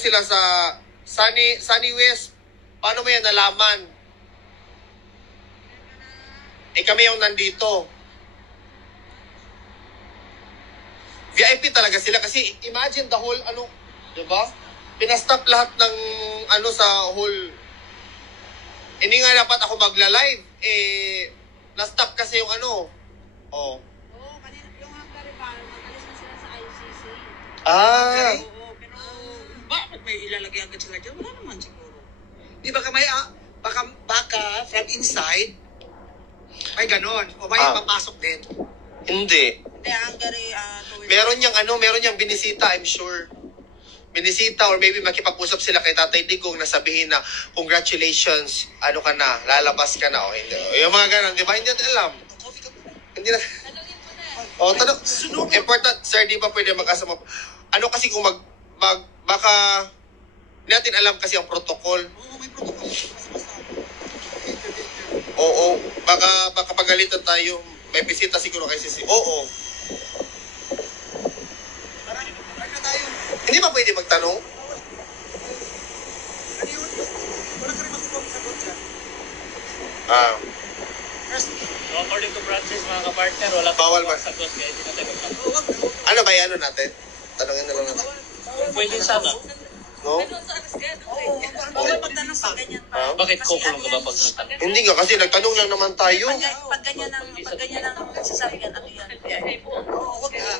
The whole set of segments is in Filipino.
sila sa Sunny West. Paano mo yan nalaman? Eh kami yung nandito. VIP talaga sila kasi imagine the whole diba? Pinastop lahat ng sa whole. Hindi nga dapat ako magla-live. Na-stop kasi yung Oo, kanina yung hanggang reparo, matalis na sila sa ICC. Ah. Oo, pero bakit may ilalagay agad sila dyan? Wala naman siguro. Di ba may, baka from inside, may ganon. O may papasok din. Hindi. hindi, hanggang Meron niyang binisita, I'm sure. Binisita or maybe makipag-usap sila kay Tatay Digong na sabihin na congratulations, ka na, lalabas ka na o hindi. Yung mga ganun, di ba? Hindi natin alam. Hindi na. O, tanong. Important, sir, di ba pwede mag-asama? Kasi kung baka, hindi natin alam kasi ang protocol. Oo, may protocol. Oo, baka pagalitan tayo. May bisita siguro kay Sisi. Oo. Hindi ba pwede magtanong? Wala ka rin makuha sa sagot dyan. According to Francis, mga kapartner, wala Bawal ba? sagot kaya hindi natin magtanong. Ano ba yan natin? Tanongin na lang natin. Pwede sana. No? bawal magtanong pag ganyan pa. Bakit kukulong ka ba pag nagtanong? Hindi nga kasi nagtanong lang naman tayo. Pag ganyan ang nagsasabi yan, yan? Oo, wag na.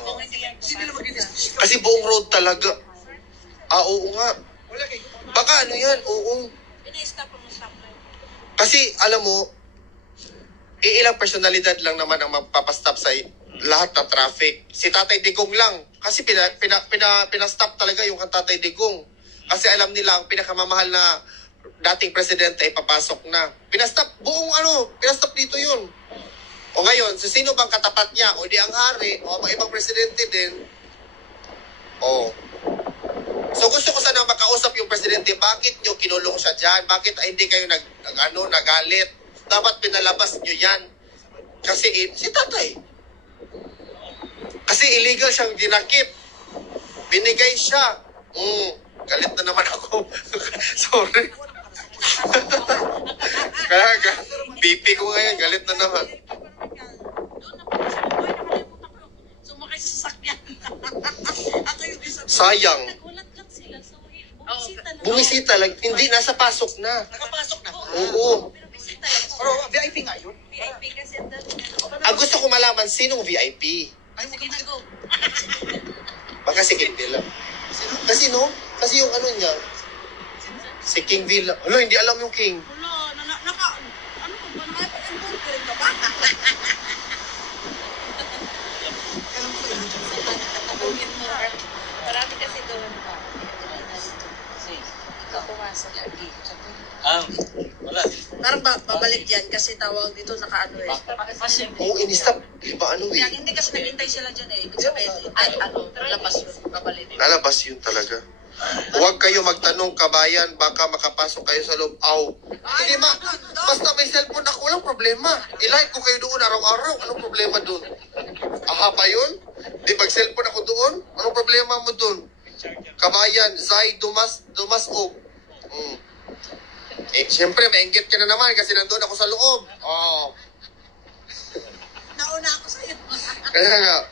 Hindi nila mag-discuss. Kasi buong road talaga. Oo nga. Wala kayo. Baka yan, oo. Pina-stop mo stoplight. Kasi alam mo, ilang personalidad lang naman ang magpapastop sa lahat ng traffic. Si Tatay Digong lang. Kasi pinastop talaga yung Tatay Digong. Kasi alam nila ang pinakamamahal na dating presidente ay papasok na. Pinastop pinastop dito yun. O ngayon, sino bang katapat niya? O di ang hari, o mga ibang presidente din. O. So gusto ko sana makausap yung presidente, bakit nyo kinulong siya dyan? Bakit hindi kayo nagalit? Dapat pinalabas nyo yan. Kasi si tatay. Kasi illegal siyang dinakip. Binigay siya. Galit na naman ako. Sorry. Kaya BP ko ngayon, galit na naman. Sumakay sa sasakyan. Ako yung isa. Sayang. Nagulat lang sila. So, Bumisita lang. Hindi, nasa pasok na. Nakapasok na. Oo. Pero bisita lang. Pero VIP nga yun. VIP kasi ang dami na. Ang gusto ko malaman, sinong VIP? Sige na, go. Baka si King Villa. Kasi kasi yung niya, si King Villa. Hindi alam yung King. Wala, ano ba, nakapag-unboard ka rin ka ba? Marami kasi doon. Ikaw pumasok lagi. Wala. Parang babalik yan kasi tawag dito Oo, in-stop. Iba Hindi kasi naghintay sila dyan eh. Ibig sabihin, labas yun, babalik. Lalabas yun talaga. Huwag kayo magtanong, kabayan, baka makapasok kayo sa loob. Hindi basta may cellphone ako, walang problema. I-like ko kayo doon araw-araw. Anong problema doon? Aha pa yun? Di pag-cellphone ako doon? Anong problema mo doon? Kabayan, Zay Dumasog. Siyempre, maingit ka na naman kasi nandun ako sa loob. Nauna ako sa'yo. Kaya nga,